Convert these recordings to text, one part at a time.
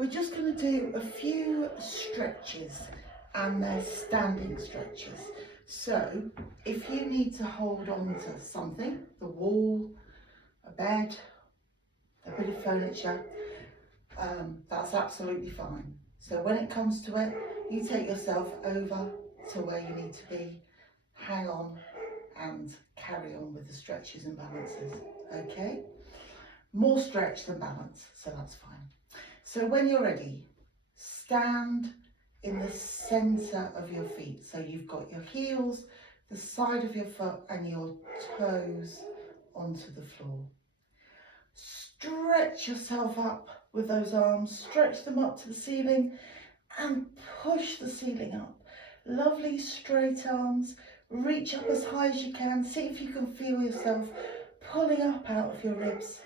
We're just going to do a few stretches, and they're standing stretches. So if you need to hold on to something, the wall, a bed, a bit of furniture, that's absolutely fine. So when it comes to it, you take yourself over to where you need to be, hang on and carry on with the stretches and balances, okay? More stretch than balance, so that's fine. So when you're ready, stand in the centre of your feet. So you've got your heels, the side of your foot and your toes onto the floor. Stretch yourself up with those arms, stretch them up to the ceiling and push the ceiling up. Lovely straight arms, reach up as high as you can. See if you can feel yourself pulling up out of your ribs.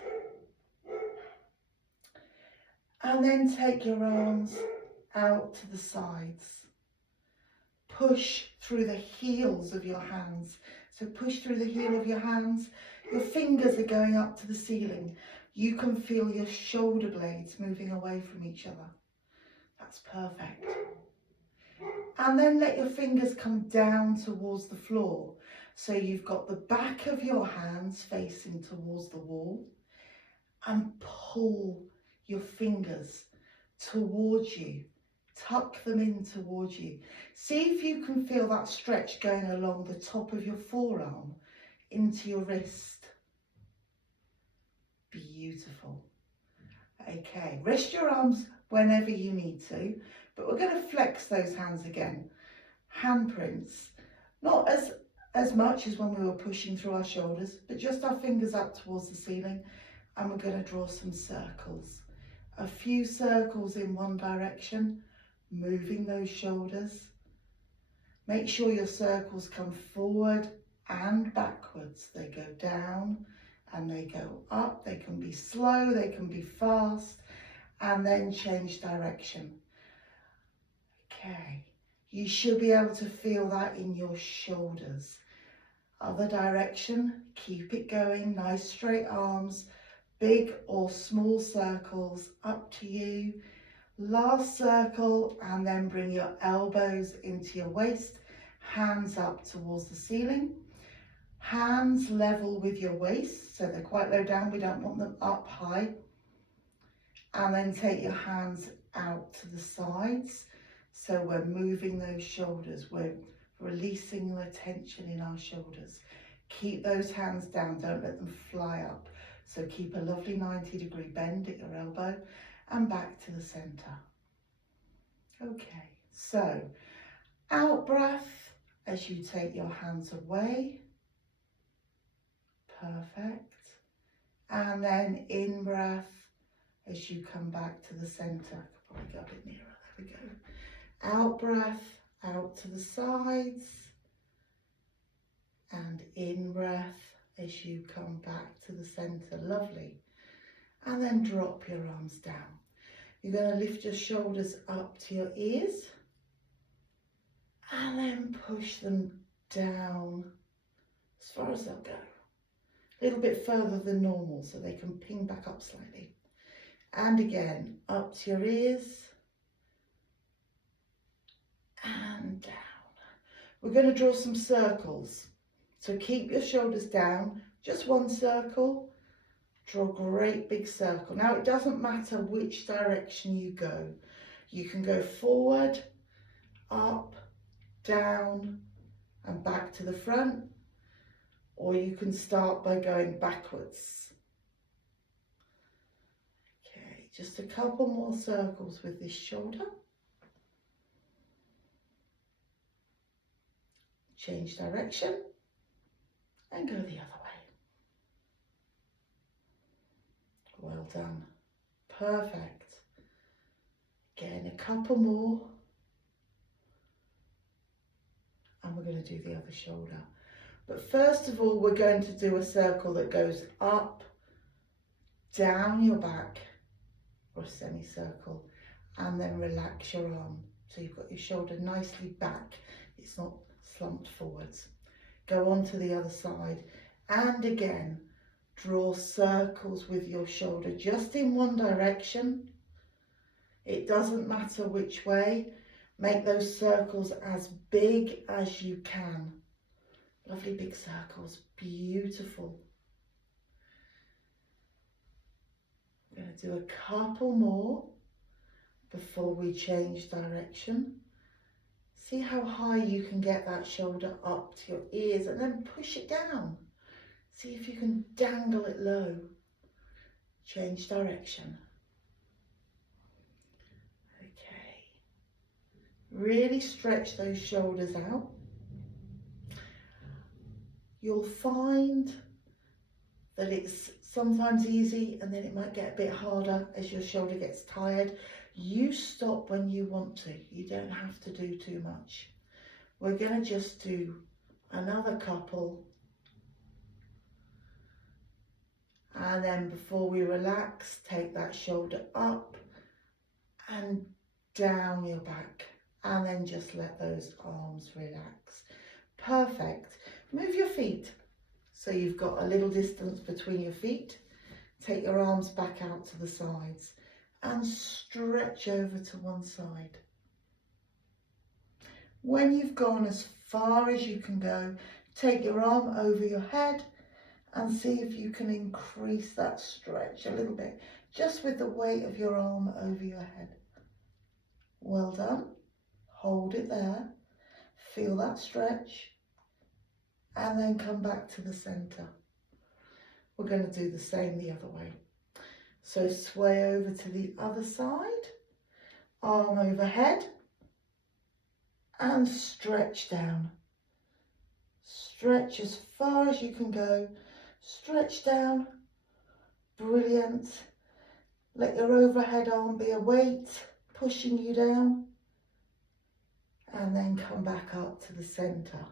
And then take your arms out to the sides. Push through the heels of your hands. So push through the heel of your hands. Your fingers are going up to the ceiling. You can feel your shoulder blades moving away from each other. That's perfect. And then let your fingers come down towards the floor. So you've got the back of your hands facing towards the wall, and pull your fingers towards you. Tuck them in towards you. See if you can feel that stretch going along the top of your forearm into your wrist. Beautiful. Okay, rest your arms whenever you need to, but we're going to flex those hands again. Handprints, not as much as when we were pushing through our shoulders, but just our fingers up towards the ceiling, and we're going to draw some circles. A few circles in one direction, moving those shoulders. Make sure your circles come forward and backwards. They go down and they go up. They can be slow, they can be fast, and then change direction. Okay, you should be able to feel that in your shoulders. Other direction, keep it going, nice straight arms, big or small circles, up to you. Last circle, and then bring your elbows into your waist, hands up towards the ceiling. Hands level with your waist, so they're quite low down, we don't want them up high. And then take your hands out to the sides. So we're moving those shoulders, we're releasing the tension in our shoulders. Keep those hands down, don't let them fly up. So keep a lovely 90-degree bend at your elbow and back to the centre. Okay, so out breath as you take your hands away. Perfect. And then in breath as you come back to the centre. I could probably go a bit nearer. There we go. Out breath, out to the sides. And in breath as you come back to the centre. Lovely. And then drop your arms down. You're going to lift your shoulders up to your ears. And then push them down as far as they'll go. A little bit further than normal so they can ping back up slightly. And again, up to your ears. And down. We're going to draw some circles. So keep your shoulders down, just one circle. Draw a great big circle. Now it doesn't matter which direction you go. You can go forward, up, down and back to the front, or you can start by going backwards. Okay, just a couple more circles with this shoulder. Change direction and go the other way. Well done. Perfect. Again, a couple more. And we're going to do the other shoulder. But first of all, we're going to do a circle that goes up, down your back, or a semicircle, and then relax your arm. So you've got your shoulder nicely back. It's not slumped forwards. Go on to the other side. And again, draw circles with your shoulder just in one direction. It doesn't matter which way. Make those circles as big as you can. Lovely big circles, beautiful. I'm going to do a couple more before we change direction. See how high you can get that shoulder up to your ears and then push it down. See if you can dangle it low. Change direction. Okay. Really stretch those shoulders out. You'll find that it's sometimes easy and then it might get a bit harder as your shoulder gets tired. You stop when you want to. You don't have to do too much. We're going to just do another couple. And then before we relax, take that shoulder up and down your back. And then just let those arms relax. Perfect. Move your feet. So you've got a little distance between your feet. Take your arms back out to the sides and stretch over to one side. When you've gone as far as you can go, take your arm over your head and see if you can increase that stretch a little bit, just with the weight of your arm over your head. Well done. Hold it there. Feel that stretch. And then come back to the center. We're going to do the same the other way. So sway over to the other side, arm overhead, and stretch down. Stretch as far as you can go. Stretch down. Brilliant. Let your overhead arm be a weight, pushing you down. And then come back up to the center.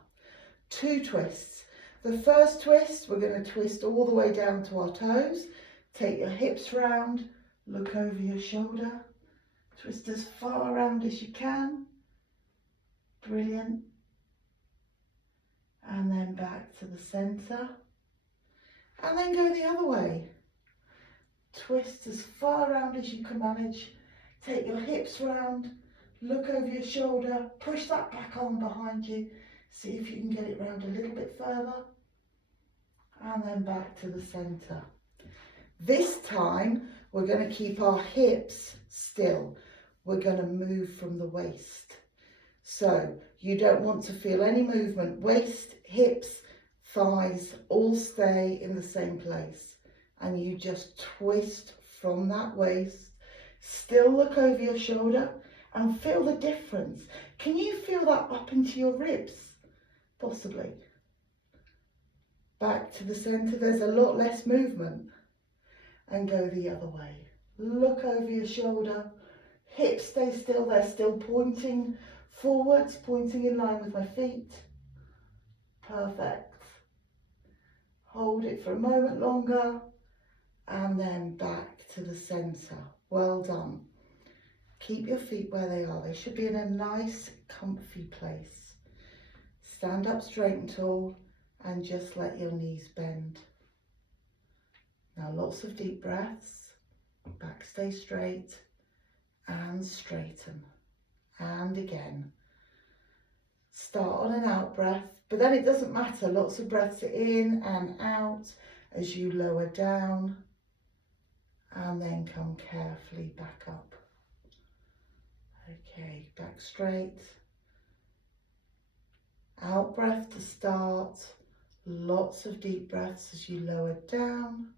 2 twists. The first twist, we're going to twist all the way down to our toes. Take your hips round, look over your shoulder, twist as far around as you can. Brilliant. And then back to the center. And then go the other way. Twist as far around as you can manage. Take your hips round, look over your shoulder, push that back arm behind you. See if you can get it round a little bit further. And then back to the center. This time, we're going to keep our hips still. We're going to move from the waist. So, you don't want to feel any movement. Waist, hips, thighs all stay in the same place. And you just twist from that waist. Still look over your shoulder and feel the difference. Can you feel that up into your ribs? Possibly. Back to the center, there's a lot less movement. And go the other way. Look over your shoulder, hips stay still, they're still pointing forwards, pointing in line with my feet. Perfect. Hold it for a moment longer and then back to the center. Well done. Keep your feet where they are. They should be in a nice, comfy place. Stand up straight and tall and just let your knees bend. Now lots of deep breaths. Back stay straight and straighten. And again. Start on an out breath, but then it doesn't matter. Lots of breaths in and out as you lower down and then come carefully back up. Okay, back straight. Out breath to start. Lots of deep breaths as you lower down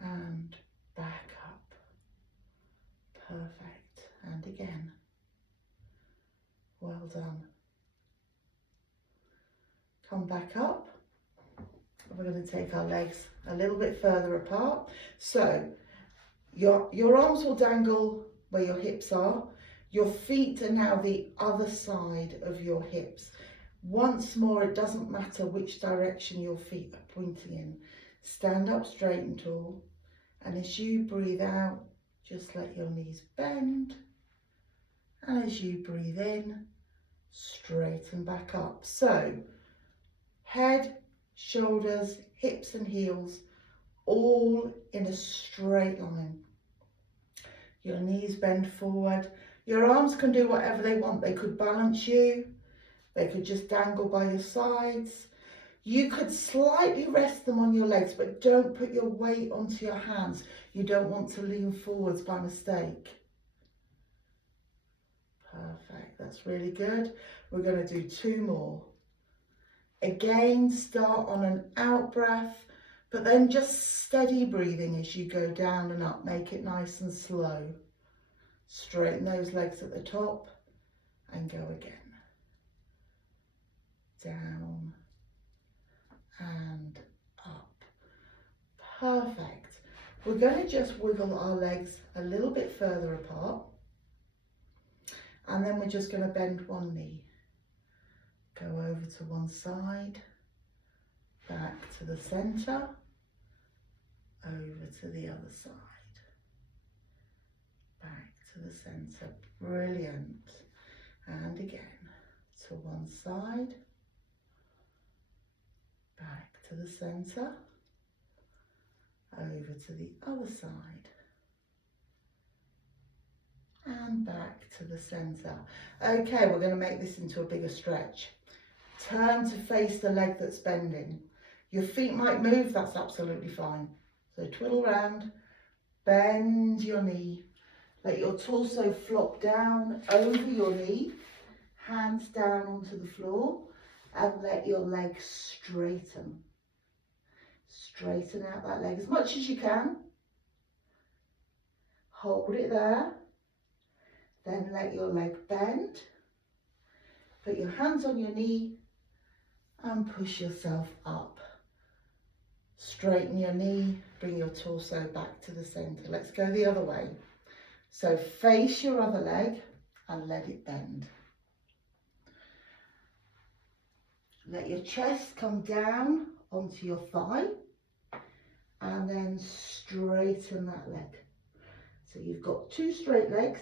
and back up. Perfect. And again. Well done. Come back up. We're going to take our legs a little bit further apart. So your arms will dangle where your hips are. Your feet are now the other side of your hips. Once more, it doesn't matter which direction your feet are pointing in. Stand up straight and tall. And as you breathe out, just let your knees bend. And as you breathe in, straighten back up. So, head, shoulders, hips and heels, all in a straight line. Your knees bend forward. Your arms can do whatever they want. They could balance you. They could just dangle by your sides. You could slightly rest them on your legs, but don't put your weight onto your hands. You don't want to lean forwards by mistake. Perfect, that's really good. We're going to do 2 more. Again, start on an out breath, but then just steady breathing as you go down and up. Make it nice and slow. Straighten those legs at the top and go again. Down and up. Perfect. We're going to just wiggle our legs a little bit further apart, and then we're just going to bend one knee. Go over to one side, back to the centre, over to the other side, back to the centre. Brilliant. And again, to one side, back to the centre, over to the other side, and back to the centre. Okay, we're going to make this into a bigger stretch. Turn to face the leg that's bending. Your feet might move, that's absolutely fine. So twiddle round, bend your knee, let your torso flop down over your knee, hands down onto the floor, and let your leg straighten. Straighten out that leg as much as you can. Hold it there. Then let your leg bend. Put your hands on your knee and push yourself up. Straighten your knee, bring your torso back to the centre. Let's go the other way. So face your other leg and let it bend. Let your chest come down onto your thigh and then straighten that leg. So you've got 2 straight legs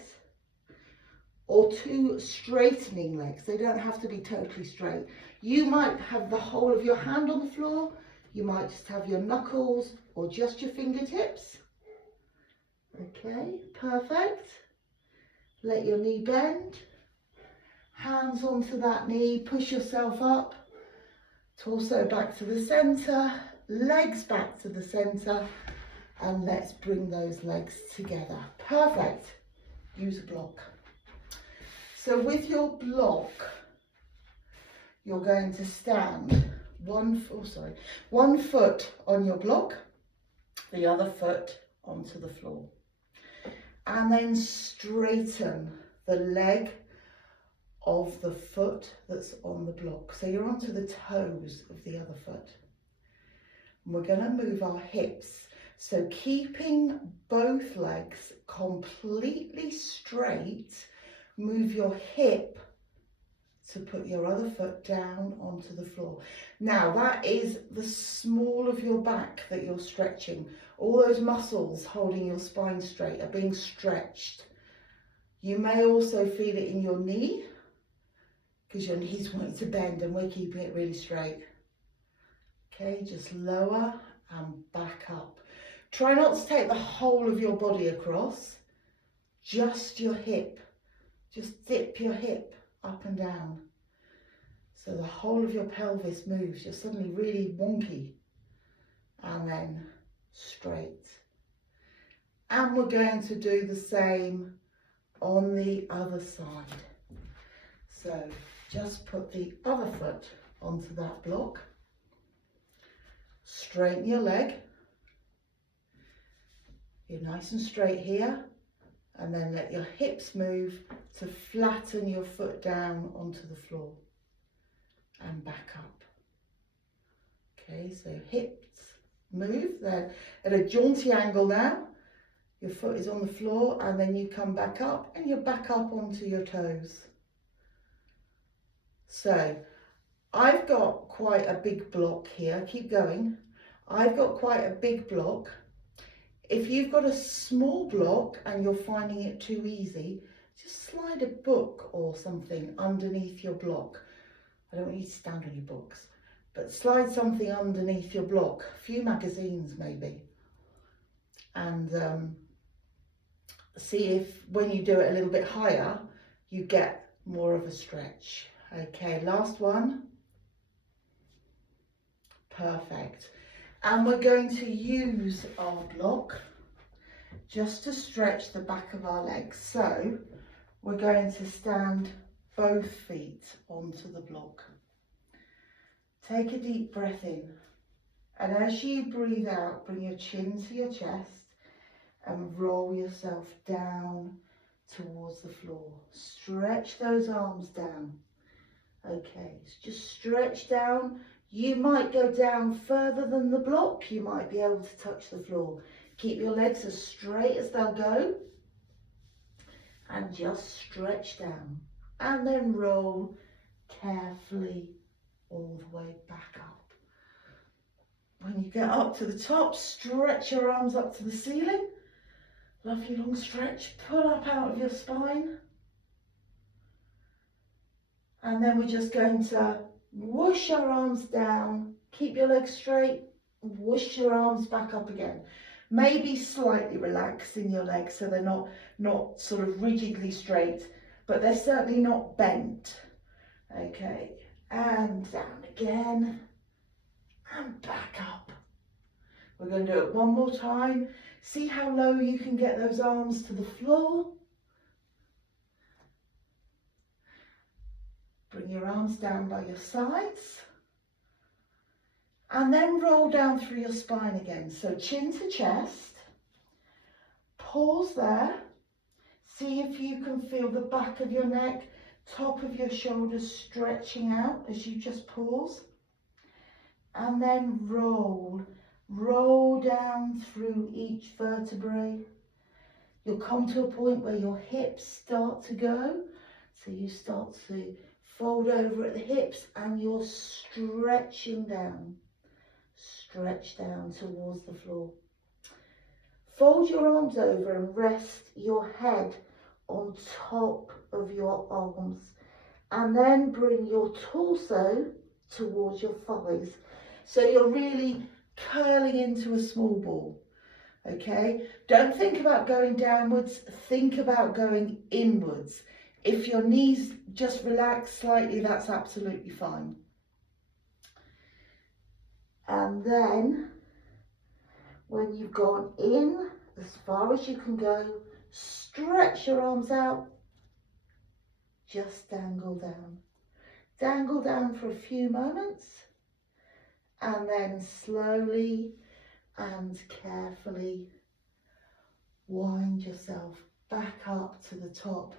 or 2 straightening legs. They don't have to be totally straight. You might have the whole of your hand on the floor. You might just have your knuckles or just your fingertips. Okay, perfect. Let your knee bend. Hands onto that knee, push yourself up. Torso back to the centre, legs back to the centre, and let's bring those legs together. Perfect. Use a block. So with your block, you're going to stand one foot on your block, the other foot onto the floor, and then straighten the leg of the foot that's on the block. So you're onto the toes of the other foot. And we're going to move our hips. So keeping both legs completely straight, move your hip to put your other foot down onto the floor. Now that is the small of your back that you're stretching. All those muscles holding your spine straight are being stretched. You may also feel it in your knee, because your knees want to bend and we're keeping it really straight. Okay, just lower and back up. Try not to take the whole of your body across, just your hip. Just dip your hip up and down. So the whole of your pelvis moves. You're suddenly really wonky. And then straight. And we're going to do the same on the other side. So just put the other foot onto that block. Straighten your leg. You're nice and straight here. And then let your hips move to flatten your foot down onto the floor. And back up. Okay, so hips move. They're at a jaunty angle now. Your foot is on the floor and then you come back up and you're back up onto your toes. So I've got quite a big block here. Keep going. I've got quite a big block. If you've got a small block and you're finding it too easy, just slide a book or something underneath your block. I don't want you to stand on your books, but slide something underneath your block, a few magazines maybe. And see if when you do it a little bit higher, you get more of a stretch. Okay, last one. Perfect. And we're going to use our block just to stretch the back of our legs. So we're going to stand both feet onto the block. Take a deep breath in, and as you breathe out, bring your chin to your chest and roll yourself down towards the floor. Stretch those arms down. Okay, just stretch down. You might go down further than the block. You might be able to touch the floor. Keep your legs as straight as they'll go. And just stretch down. And then roll carefully all the way back up. When you get up to the top, stretch your arms up to the ceiling. Lovely long stretch. Pull up out of your spine. And then we're just going to whoosh our arms down. Keep your legs straight. Whoosh your arms back up again. Maybe slightly relaxing your legs so they're not sort of rigidly straight, but they're certainly not bent. Okay, and down again, and back up. We're going to do it one more time. See how low you can get those arms to the floor. Bring your arms down by your sides. And then roll down through your spine again. So chin to chest. Pause there. See if you can feel the back of your neck, top of your shoulders stretching out as you just pause. And then roll. Roll down through each vertebrae. You'll come to a point where your hips start to go. So you start to fold over at the hips and you're stretching down. Stretch down towards the floor. Fold your arms over and rest your head on top of your arms. And then bring your torso towards your thighs. So you're really curling into a small ball. Okay? Don't think about going downwards, think about going inwards. If your knees just relax slightly, that's absolutely fine. And then, when you've gone in as far as you can go, stretch your arms out, just dangle down. Dangle down for a few moments, and then slowly and carefully wind yourself back up to the top.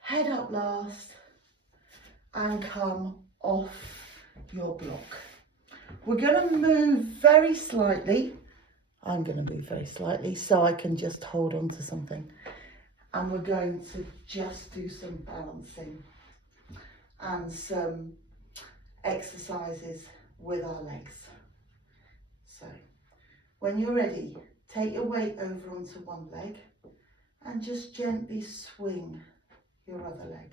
Head up last, and come off your block. We're going to move very slightly. I'm going to move very slightly so I can just hold on to something. And we're going to just do some balancing and some exercises with our legs. So when you're ready, take your weight over onto one leg and just gently swing your other leg.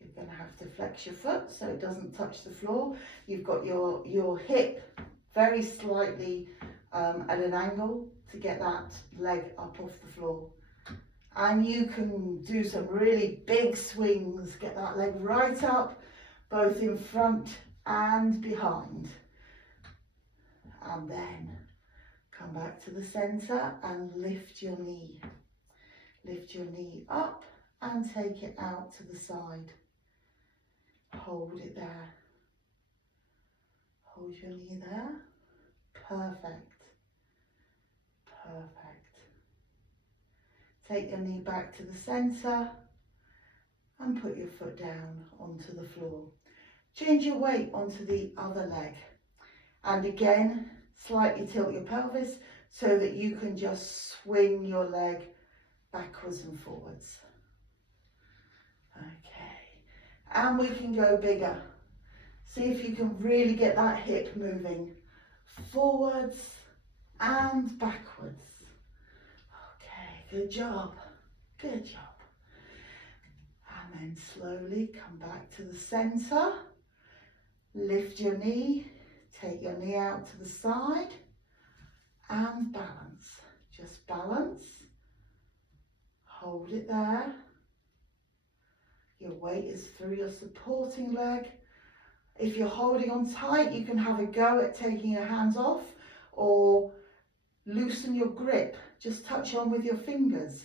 You're going to have to flex your foot so it doesn't touch the floor. You've got your hip very slightly at an angle to get that leg up off the floor. And you can do some really big swings, get that leg right up, both in front and behind. And then come back to the center and lift your knee. Lift your knee up and take it out to the side. Hold it there. Hold your knee there. Perfect. Perfect. Take your knee back to the center and put your foot down onto the floor. Change your weight onto the other leg. And again, slightly tilt your pelvis so that you can just swing your leg backwards and forwards. Okay. And we can go bigger. See if you can really get that hip moving. Forwards and backwards. Okay, good job. Good job. And then slowly come back to the center. Lift your knee. Take your knee out to the side. And balance. Just balance. Hold it there. Your weight is through your supporting leg. If you're holding on tight, you can have a go at taking your hands off or loosen your grip. Just touch on with your fingers.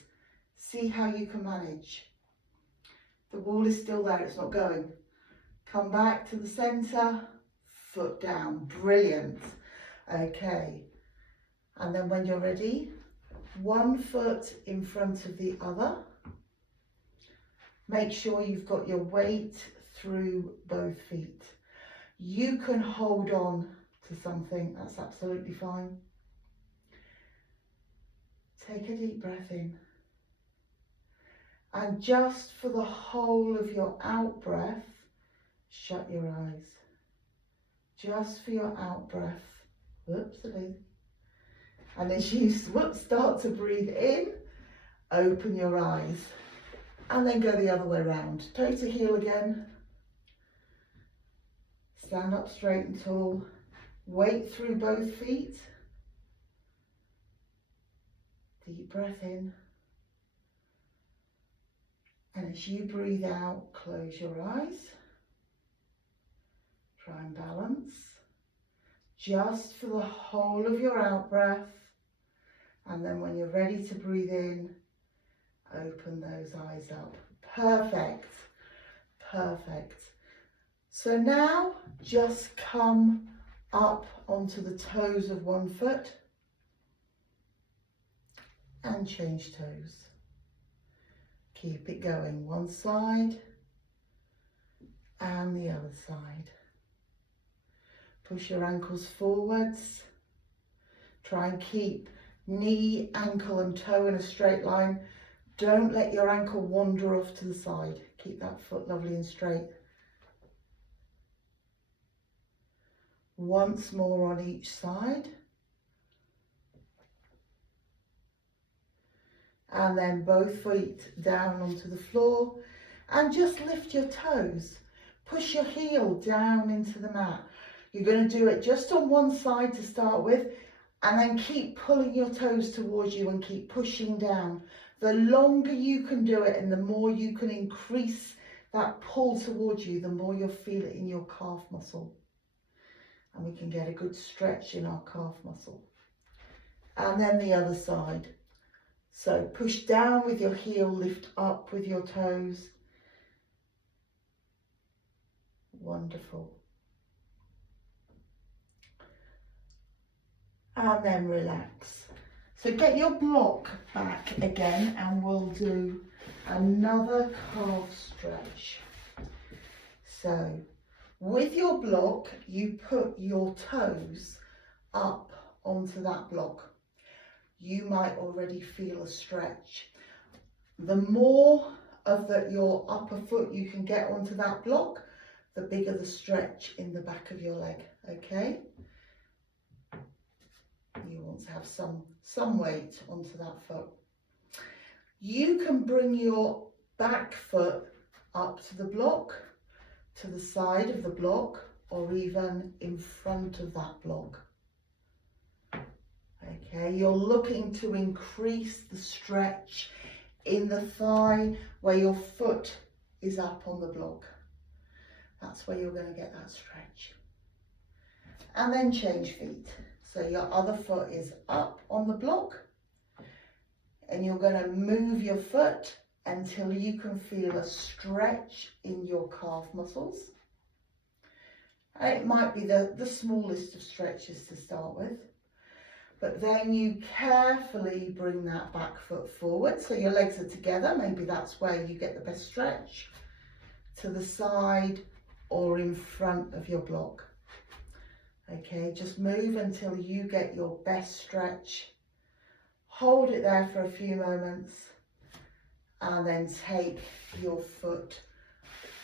See how you can manage. The wall is still there, it's not going. Come back to the center, foot down. Brilliant. Okay. And then when you're ready, one foot in front of the other. Make sure you've got your weight through both feet. You can hold on to something, that's absolutely fine. Take a deep breath in. And just for the whole of your out breath, shut your eyes. Just for your out breath. Whoopsie. And as you start to breathe in, open your eyes. And then go the other way around. Toe to heel again. Stand up straight and tall. Weight through both feet. Deep breath in. And as you breathe out, close your eyes. Try and balance. Just for the whole of your out breath. And then when you're ready to breathe in, open those eyes up. Perfect. Perfect. So now just come up onto the toes of one foot and change toes. Keep it going. One side and the other side. Push your ankles forwards. Try and keep knee, ankle and toe in a straight line. Don't let your ankle wander off to the side. Keep that foot lovely and straight. Once more on each side. And then both feet down onto the floor. And just lift your toes. Push your heel down into the mat. You're going to do it just on one side to start with. And then keep pulling your toes towards you and keep pushing down. The longer you can do it and the more you can increase that pull towards you, the more you'll feel it in your calf muscle. And we can get a good stretch in our calf muscle. And then the other side. So push down with your heel, lift up with your toes. Wonderful. And then relax. So get your block back again and we'll do another calf stretch. So with your block, you put your toes up onto that block. You might already feel a stretch. The more of your upper foot you can get onto that block, the bigger the stretch in the back of your leg, okay? You want to have some weight onto that foot. You can bring your back foot up to the block, to the side of the block, or even in front of that block. Okay, you're looking to increase the stretch in the thigh where your foot is up on the block. That's where you're going to get that stretch. And then change feet. So your other foot is up on the block and you're going to move your foot until you can feel a stretch in your calf muscles. And it might be the smallest of stretches to start with. But then you carefully bring that back foot forward so your legs are together. Maybe that's where you get the best stretch. To the side or in front of your block. Okay, just move until you get your best stretch. Hold it there for a few moments and then take your foot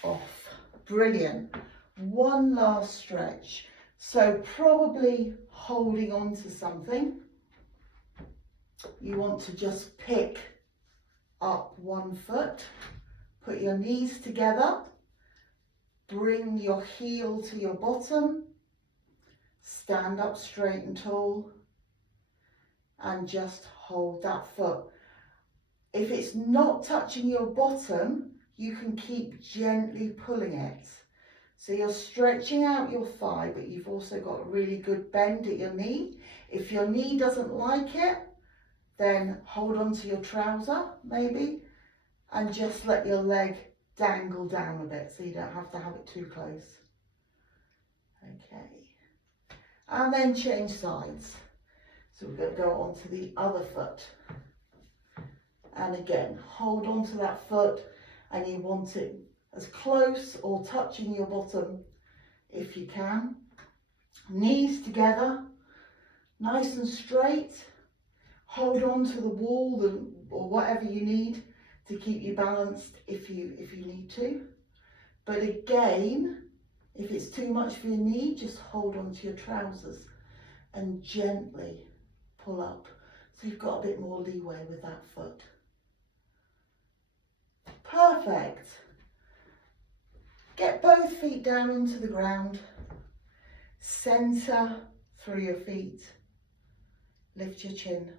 off. Brilliant. One last stretch. So probably holding on to something. You want to just pick up one foot. Put your knees together. Bring your heel to your bottom. Stand up straight and tall. and just hold that foot. If it's not touching your bottom, you can keep gently pulling it. So you're stretching out your thigh, but you've also got a really good bend at your knee. If your knee doesn't like it, then hold on to your trouser maybe and just let your leg dangle down a bit so you don't have to have it too close. Okay. And then change sides. So we're going to go on to the other foot. And again, hold on to that foot and you want it as close or touching your bottom if you can. Knees together, nice and straight. Hold on to the wall or whatever you need to keep you balanced if you need to. But again, if it's too much for your knee, just hold on to your trousers and gently pull up. So you've got a bit more leeway with that foot. Perfect. Get both feet down into the ground. Center through your feet. Lift your chin.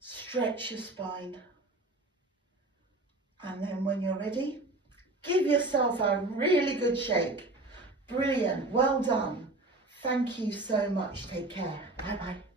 Stretch your spine. And then when you're ready, give yourself a really good shake. Brilliant. Well done. Thank you so much. Take care. Bye bye.